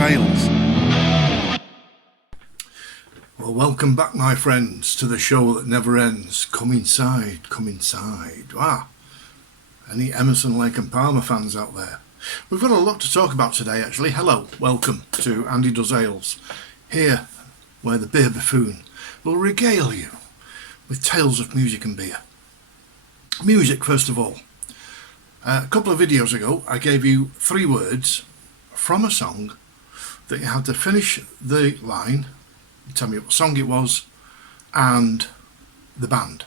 Ales. Well, welcome back, my friends, to the show that never ends. Come inside, come inside. Wow. Any Emerson, Lake and Palmer fans out there? We've got a lot to talk about today, actually. Hello, welcome to Andy Does Ales, here where the beer buffoon will regale you with tales of music and beer. Music, first of all. A couple of videos ago, I gave you 3 words from a song that you had to finish the line, tell me what song it was, and the band.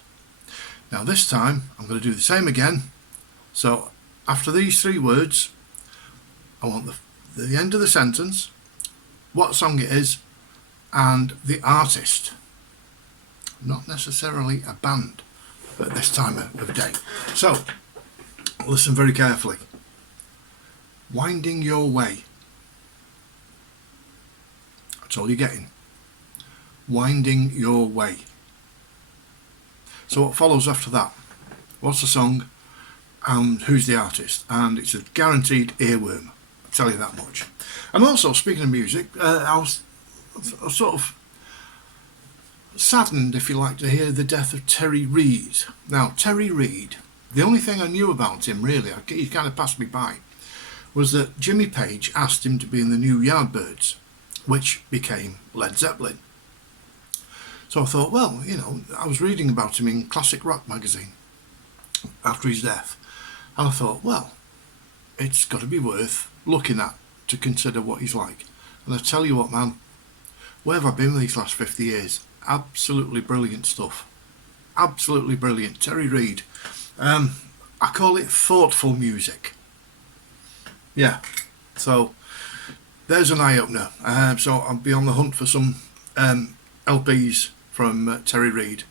Now this time, I'm going to do the same again. So after these 3 words, I want the end of the sentence, what song it is, and the artist. Not necessarily a band at this time of day. So, listen very carefully. Winding Your Way. That's all you're getting. Winding Your Way. So what follows after that? What's the song and who's the artist? And it's a guaranteed earworm, I'll tell you that much. And also, speaking of music, I was sort of saddened, if you like, to hear the death of Terry Reid. Now, Terry Reid, the only thing I knew about him, really, he kind of passed me by, was that Jimmy Page asked him to be in the new Yardbirds, which became Led Zeppelin. So I thought, well, you know, I was reading about him in Classic Rock magazine after his death, and I thought, well, it's got to be worth looking at to consider what he's like. And I tell you what, man, where have I been these last 50 years? Absolutely brilliant stuff. Absolutely brilliant. Terry Reid. I call it thoughtful music. Yeah. So there's an eye-opener. So I'll be on the hunt for some LPs from Terry Reid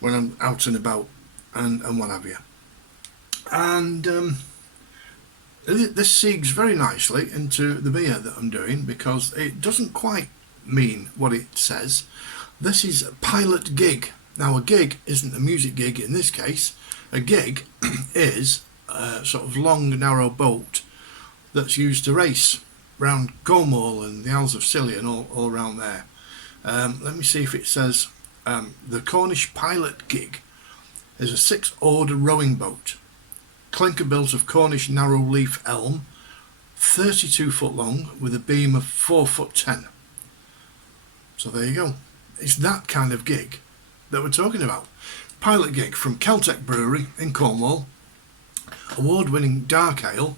when I'm out and about and what have you. And this segues very nicely into the beer that I'm doing, because it doesn't quite mean what it says. This is a pilot gig. Now, a gig isn't a music gig in this case. A gig is a sort of long, narrow boat that's used to race around Cornwall and the Isles of Scilly and all around there. Let me see if it says the Cornish pilot gig is a 6-oared rowing boat, clinker built of Cornish narrow leaf elm, 32 foot long with a beam of 4 foot 10. So there you go. It's that kind of gig that we're talking about. Pilot gig from Keltek Brewery in Cornwall. Award-winning dark ale.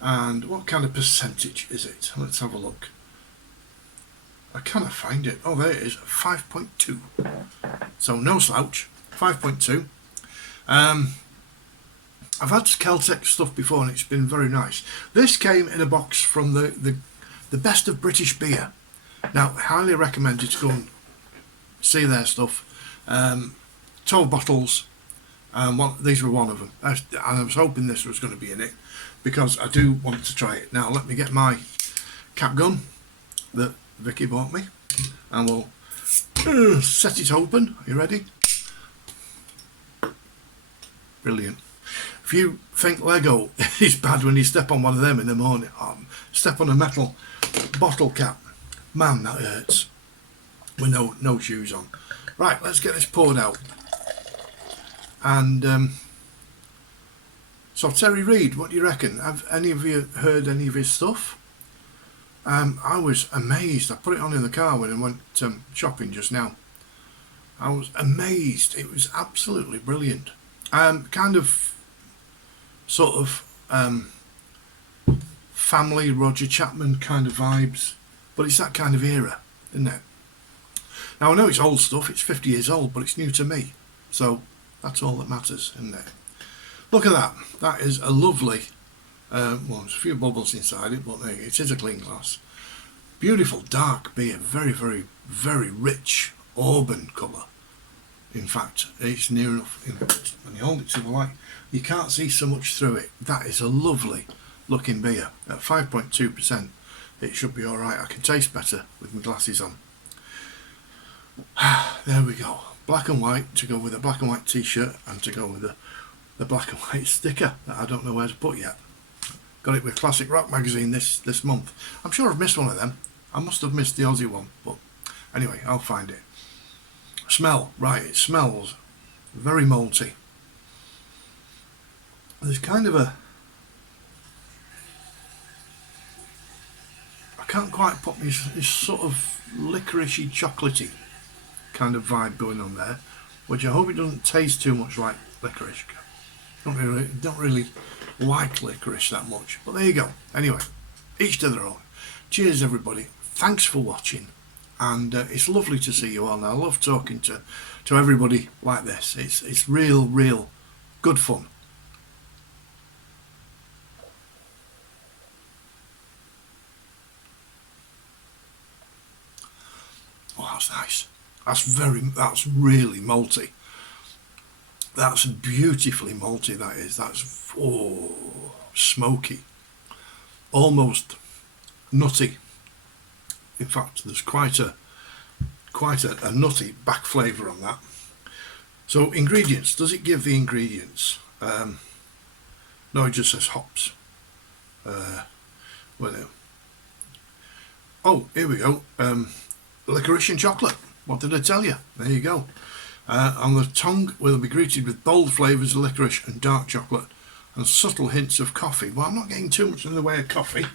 And what kind of percentage is it? Let's have a look. I cannot find it. Oh, there it is. 5.2. So no slouch. 5.2. I've had Keltek stuff before and it's been very nice. This came in a box from the Best of British Beer. Now, highly recommend you to go and see their stuff. 12 bottles, these were one of them. And I was hoping this was going to be in it, because I do want to try it. Now, let me get my cap gun that Vicky bought me, and we'll set it open. Are you ready? Brilliant. If you think Lego is bad when you step on one of them in the morning, step on a metal bottle cap, man, that hurts with no shoes on. Right, let's get this poured out. And so Terry Reid, what do you reckon? Have any of you heard any of his stuff? I was amazed. I put it on in the car when I went shopping just now. I was amazed. It was absolutely brilliant. Kind of sort of family Roger Chapman kind of vibes, but it's that kind of era, isn't it? Now, I know it's old stuff, it's 50 years old, but it's new to me. So that's all that matters, isn't it? Look at that. That is a lovely, well, there's a few bubbles inside it, but it is a clean glass. Beautiful dark beer, very, very, very rich auburn colour. In fact, it's near enough, when you hold it to the light, you can't see so much through it. That is a lovely looking beer. At 5.2%, it should be alright. I can taste better with my glasses on. There we go. Black and white to go with a black and white t-shirt, and to go with the black and white sticker that I don't know where to put yet. Got it with Classic Rock magazine this month. I'm sure I've missed one of them. I must have missed the Aussie one, but anyway, I'll find it. Smell, right, it smells very malty. There's kind of a, I can't quite put this sort of licoricey, chocolatey kind of vibe going on there, which I hope it doesn't taste too much like licorice. Don't really like licorice that much, but there you go. Anyway, each to their own. Cheers everybody, thanks for watching, and it's lovely to see you all, and I love talking to everybody like this. It's real good fun. Oh, that's nice. That's really malty. That's beautifully malty, that is. That's smoky. Almost nutty. In fact, there's quite a nutty back flavour on that. So ingredients, does it give the ingredients? No, it just says hops. Oh, here we go. Licorice and chocolate. What did I tell you? There you go. On the tongue will be greeted with bold flavours of licorice and dark chocolate and subtle hints of coffee. Well, I'm not getting too much in the way of coffee,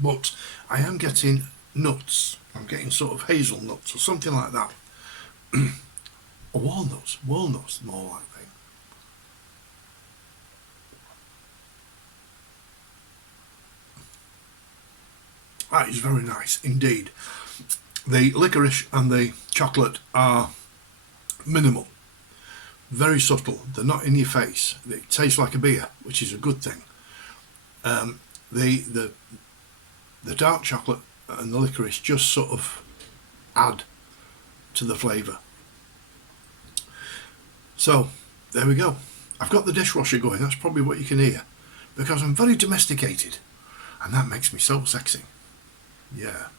but I am getting nuts. I'm getting sort of hazelnuts or something like that. Or walnuts more likely. That is very nice indeed. The licorice and the chocolate are minimal, very subtle. They're not in your face. They taste like a beer, which is a good thing. The dark chocolate and the licorice just sort of add to the flavour. So there we go. I've got the dishwasher going. That's probably what you can hear, because I'm very domesticated, and that makes me so sexy. Yeah.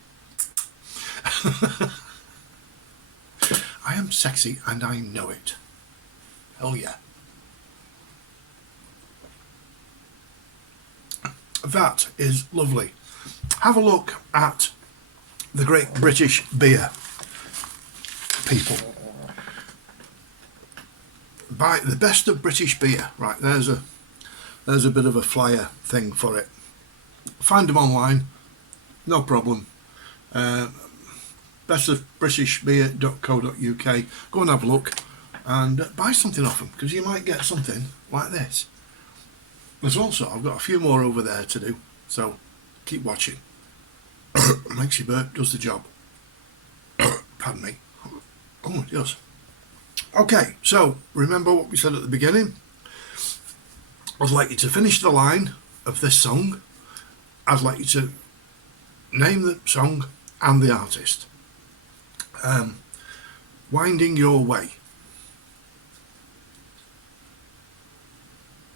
I am sexy and I know it. Hell yeah. That is lovely. Have a look at the Great British Beer, people. Buy the best of British beer. Right, there's a bit of a flyer thing for it. Find them online, no problem. bestofbritishbeer.co.uk. Go and have a look and buy something off them, because you might get something like this. There's also, I've got a few more over there to do, so keep watching. Makes you burp, does the job. Pardon me. Oh, it does. Okay, so remember what we said at the beginning. I'd like you to finish the line of this song. I'd like you to name the song and the artist. Winding Your Way.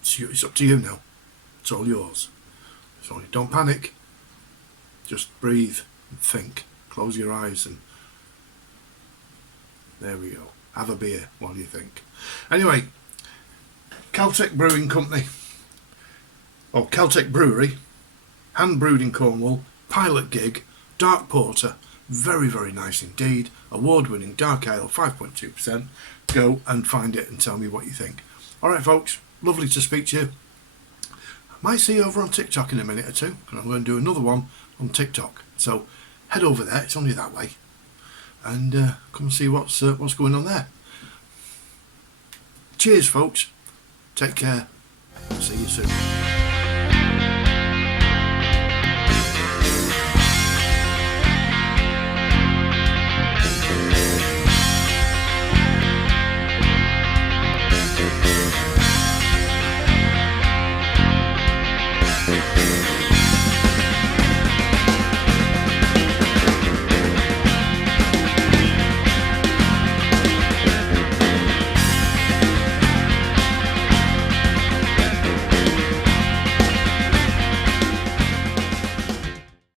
It's up to you now. It's all yours. So don't panic. Just breathe and think. Close your eyes and there we go. Have a beer while you think. Anyway, Keltek Brewing Company, or Keltek Brewery, hand brewed in Cornwall, pilot gig, dark porter, very nice indeed, award-winning dark ale, 5.2%. Go and find it and tell me what you think. Alright folks, lovely to speak to you. I might see you over on TikTok in a minute or two, and I'm going to do another one on TikTok. So head over there, it's only that way, and come and see what's going on there. Cheers folks, take care, see you soon.